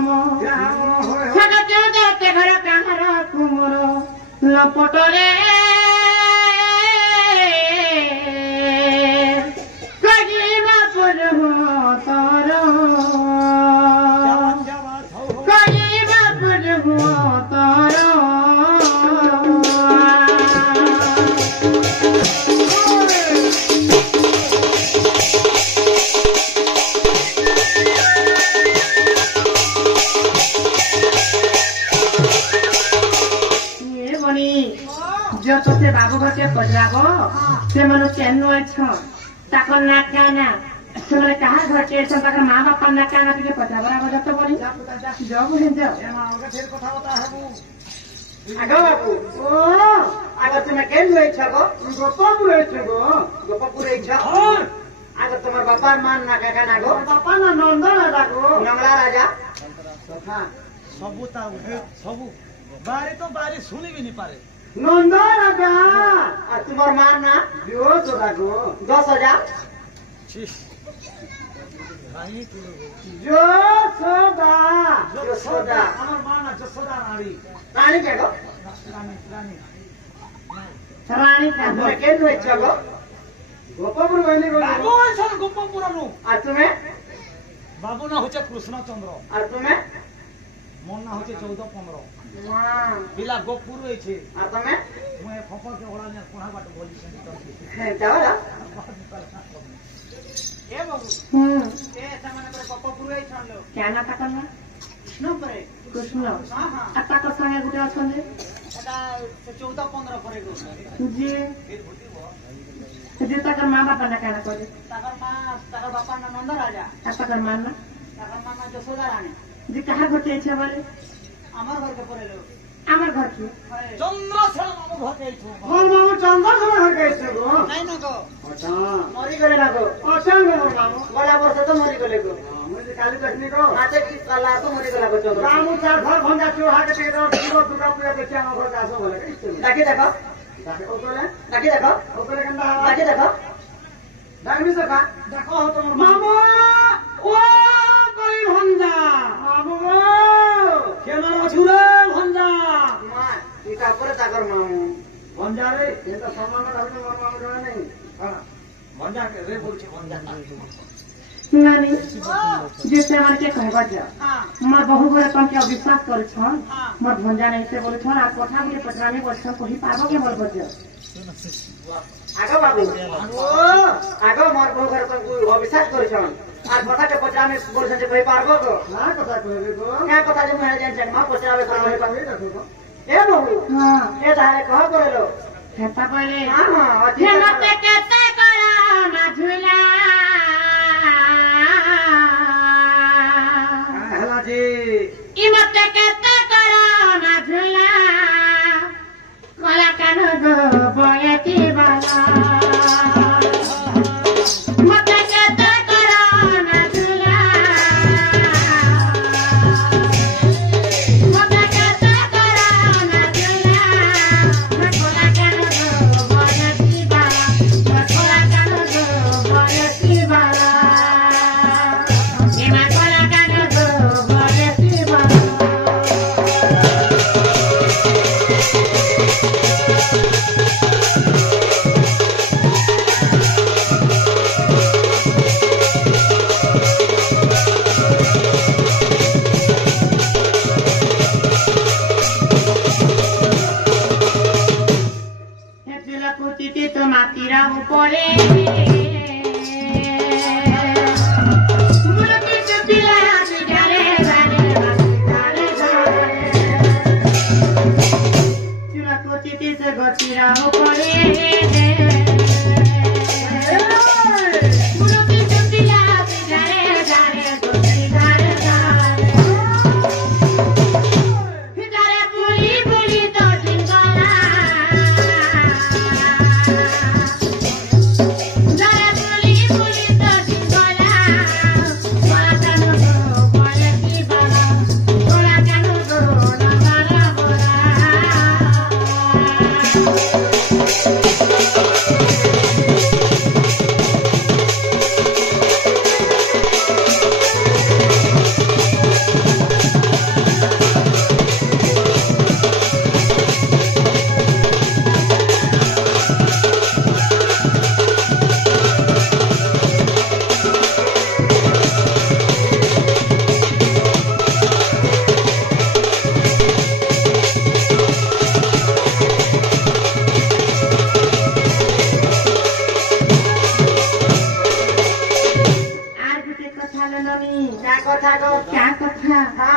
हामो छागा चौदते घर काहरा कुमर लपटरे कहिबा पर हो तारो कहिबा पर हो तारो जो तो से बाबू घटे पजराबो से मनो केनो छ ताकर ना काना से मने कहा घटे छ ताकर मां बाप ना काना के पजराबरा बजत बोली जब हे जा ए मां के फेर कथा बता हेबू आगो बाबू ओ आगो तुमे केन होई छ गो गोपपुर होई छ गो गोपपुर होई छ आगो तमर बापा मान ना का काना गो बापा ना नंद राजा गो नंगला राजा हां सबु ता सबु बारे तो बारे सुनी भी नहीं पारे नंदा राजा और तुम्हार मान ना जो सोदा गो 10,000 जो सोदा हमार मान ना जसोदा रानी के गो रानी का बोले के रे चलो गोपपुर मैंने गो बाबू सन गोपपुर नु और तुम्हें बाबू ना होचे कृष्ण चंद्र और तुम्हें मन ना होचे 14-15 हां बिला गोपुर होई छे आ तमे मैं फफर के ओळा ने कोना बाट बोली छे हे जावला ए बाबू ए तमने पर गोपुर होई छन लो क्या ना ताकना कृष्ण परे कृष्ण हां हां आता को संगे गुटे अछन एटा 14-15 परे गो जी जे ताकर मां बाप ना कहना करे ताकर बापा ना नंद राजा ताकर मां ना जसोदा रानी जे कहा घटे छे बोले আমার ঘর কে পড়ে লো আমার ঘর কি চন্দ্রসেন মামু ঘর কে আইছো মোর মামু চন্দ্রসেন ঘর কে আইছো গো নাই না গো আচ্ছা মরি গলে না গো আচ্ছা গো মামু বড় বর্ষ তো মরি গলে গো মুই কালি দেখনি গো আতে কি কালা তো মরি গলা গো চন্দ্র মামু চার ঘর ভঙ্গা চুহা কে তে দুর্গা পূজা দেখি আমার ঘর আসো বলে ডাকি দেখো ডাকি ওকলে ডাকি দেখো ওকলে কেনটা ডাকি দেখো ডাকবি সকা দেখো তোমার মামু ও কই ভঙ্গা মামু গো কেনার আছুরে ভঞ্জা মা এটা পরে তাকর মামু ভঞ্জা রে এটা সম্মান ধরে মোর মামু জানা নাই হ্যাঁ ভঞ্জা কে রে বলছে ভঞ্জা नानी जैसे हमारे के कहबा जा मोर बहु घरे तुम के विश्वास करे छ मोर भंजा नहीं से बोले छ आ कथा के पटरा में वर्ष कोही पाबो के मोर बज आगो बाबू आगो मोर बहु घरे तुम विश्वास करे छ आ कथा के पटरा में बोल छ कोही पाबो को ना कथा कहबे को क्या कथा जे मैं जान छ मा पटरा में कोही पाबे देखो ए बहु हां ए तारे कह करेलो हेता पहले हां हां हे मते केते करा ना झुला इमते केते करा ना झुला कला कान गो बयती बाला मते केते करा ना झुला मते केते करा ना झुला कला कान गो बयती बाला कला कान गो बयती बाला इमा कला कान गो बयती बाला हाँ